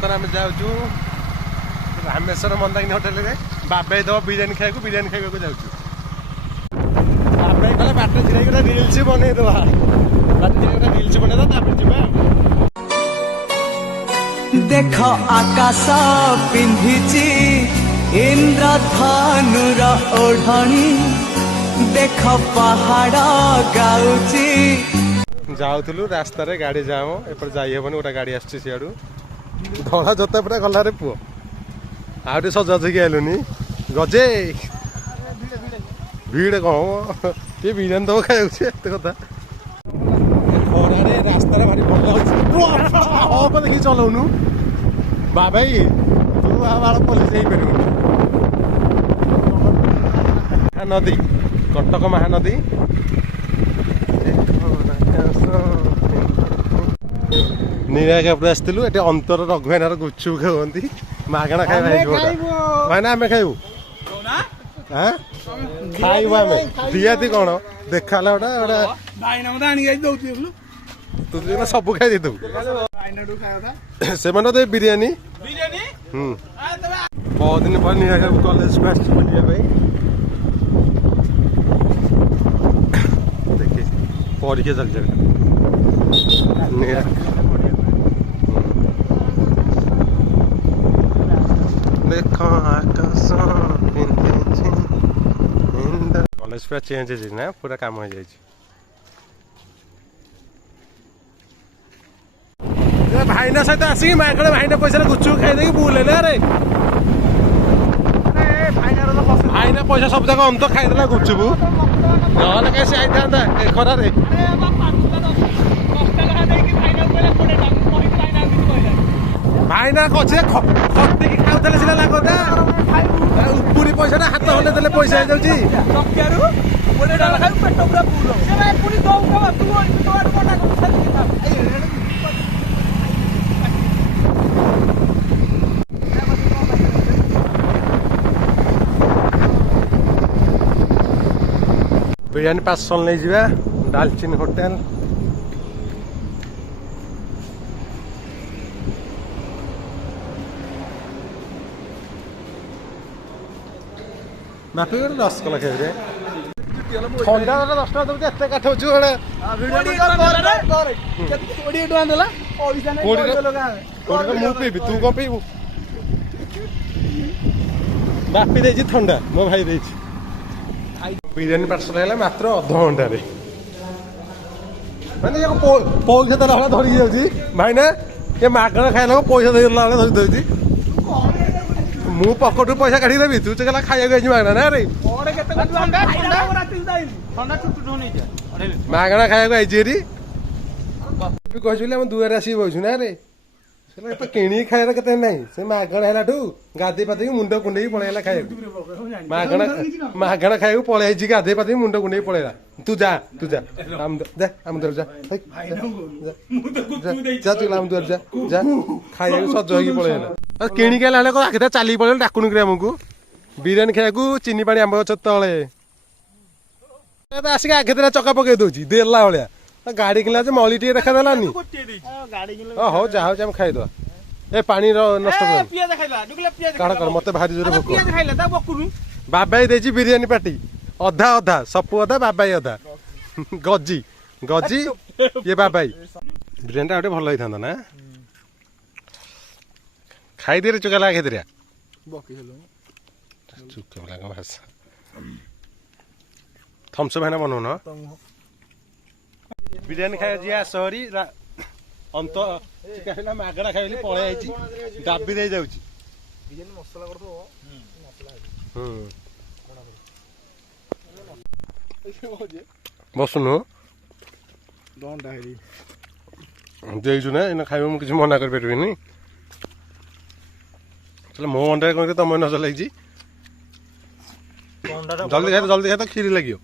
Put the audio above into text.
बर्तमान आम जाऊँ रामेश्वर मंदाकिनी होटेल में बाबाई दब बिरियानी खाइक बिरियानी खाइक जाऊँ बाबाई कहले बाट छिड़ा गोटे रिल्स बनईदे रिल्स बनईद जा देख आकाश पिंधिची इंद्रधनुर ओढ़णी देख पहाड़ गाउची जाऊलु रास्त गाड़ी जाम एपट जाइबन गोटे गाड़ी आसू धड़ा जोता पूरा गला रे पुओ आउ सजासजी आलुनी गजे भिड़ कौन ये बिरियानी दब खाई कथा खरारे रास्त भारी भल देखिए चलाऊनु बाबाई तू बाड़ पुलिस नदी कटक महानदी नीराकापुर आसलु ये अंतर रघुनार गुपचुप खाती मागणा खाଇବା भाईना आम खाइबू खाइबू आम दियाती कौन देखा गोटा तू सब खाई देतु से बिरियानी बहुत दिन पर नीराकापुर कॉलेज को आस देखिए परीक्षा चल कॉलेज पूरा चेंज ना पूरा काम हो जाए भाईना सहित आसिक मागणे भाईना पैसा गुचु खाई बुले अरे भाईना पैसा सब जाक अंत खाईदेला गुचुबू ना कैसे आई था खरारे भाईना कचे खटिकी खाऊले सीना लगता उपरी पैसा हाथ खंडे देले पैसा हो जाऊँगी बिरियानी पार्सल नहीं जा डालचिनी होटेल बापी गोटे 10 कला खाइबे ठंडा 10 टका दे एते काठ होछु गोटे मु पीबी तू कौन पीबू बापी देछि ठंडा मो भाई देछि बिरियानी पार्सल है मात्र अध घंटा माने पैसा देला धरिकी जाऊँगी भाईना ये मागणा खाइला पैसा देला धरी दौची मु पकेटू पैसा काढ़ी देवी तू चला खाइक मागणा ना रे मागणा खाइक आई कही आम दुआर आसिक बसु ना रे किणी खाइबार के ना से मागणा है गाधे पाते मुंड कुंडे पलैला खाइक मागणा खाइक पलि गाधे पाते मुंड कुंडे पलैला तू जा आम दुआर जा आम दुआर जा खाइक सज हो पलैला किणिक आगे चली पड़े डाकुन आमको बिरियानी खाइक चीनी पानी आंब गछ तले आसिक आगे चका पकई दौची देला भाया गाड़ी किला मली टे देखा देलानी हो जा आम खाईदे ए पानी नष्ट कर मत भारी जोर बाबाई देची बिरियानी पार्टी अधा अधा सपु अधा बाबाई अधा गजी गजी ये बाबाई बिरियानी गोटे भल होता ना खाई दे चुका लगा खेतरिया चुका लगा भाषा थम्स अप है ना बनौन बिरियानी खाई जी आसरी अंत मागणा खाई पलि आई दाबी दे जाऊँ बसुनु देचु ना इन खाइब मुझे मना कर पारि मो अंडा कह तुम नजर लगी जल्दी खाए तो खीरी लगे